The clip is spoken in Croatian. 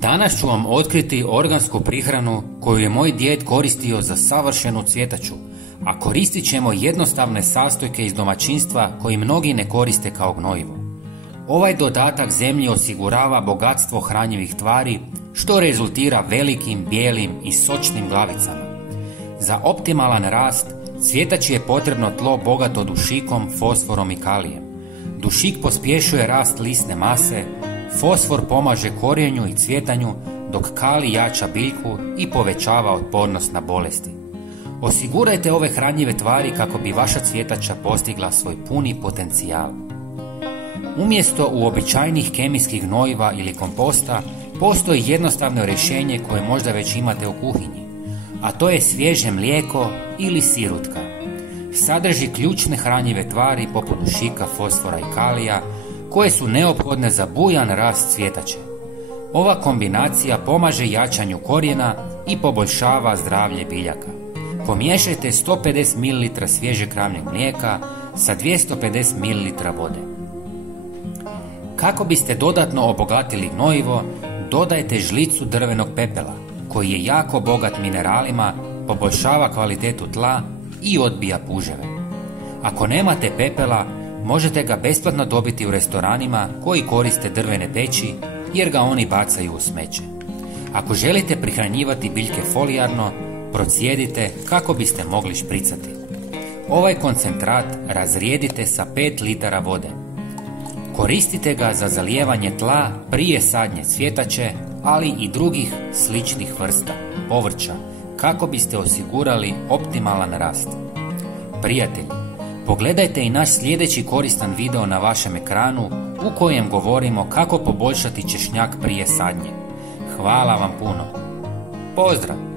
Danas ću vam otkriti organsku prihranu koju je moj djed koristio za savršenu cvjetaču, a koristit ćemo jednostavne sastojke iz domaćinstva koji mnogi ne koriste kao gnojivo. Ovaj dodatak zemlji osigurava bogatstvo hranjivih tvari, što rezultira velikim, bijelim i sočnim glavicama. Za optimalan rast cvjetači je potrebno tlo bogato dušikom, fosforom i kalijem. Dušik pospješuje rast lisne mase, fosfor pomaže korijenju i cvjetanju, dok kalij jača biljku i povećava otpornost na bolesti. Osigurajte ove hranjive tvari kako bi vaša cvjetača postigla svoj puni potencijal. Umjesto uobičajenih kemijskih gnojiva ili komposta, postoji jednostavno rješenje koje možda već imate u kuhinji, a to je svježe mlijeko ili sirutka. Sadrži ključne hranjive tvari poput dušika, fosfora i kalija, koje su neophodne za bujan rast cvjetače. Ova kombinacija pomaže jačanju korijena i poboljšava zdravlje biljaka. Pomiješajte 150 ml svježe kravljeg mlijeka sa 250 ml vode. Kako biste dodatno obogatili gnojivo, dodajte žlicu drvenog pepela, koji je jako bogat mineralima, poboljšava kvalitetu tla i odbija puževe. Ako nemate pepela, možete ga besplatno dobiti u restoranima koji koriste drvene peći, jer ga oni bacaju u smeće. Ako želite prihranjivati biljke folijarno, procijedite kako biste mogli špricati. Ovaj koncentrat razrijedite sa 5 litara vode. Koristite ga za zalijevanje tla prije sadnje cvjetače, ali i drugih sličnih vrsta povrća, kako biste osigurali optimalan rast. Prijatelji, pogledajte i naš sljedeći koristan video na vašem ekranu u kojem govorimo kako poboljšati češnjak prije sadnje. Hvala vam puno. Pozdrav!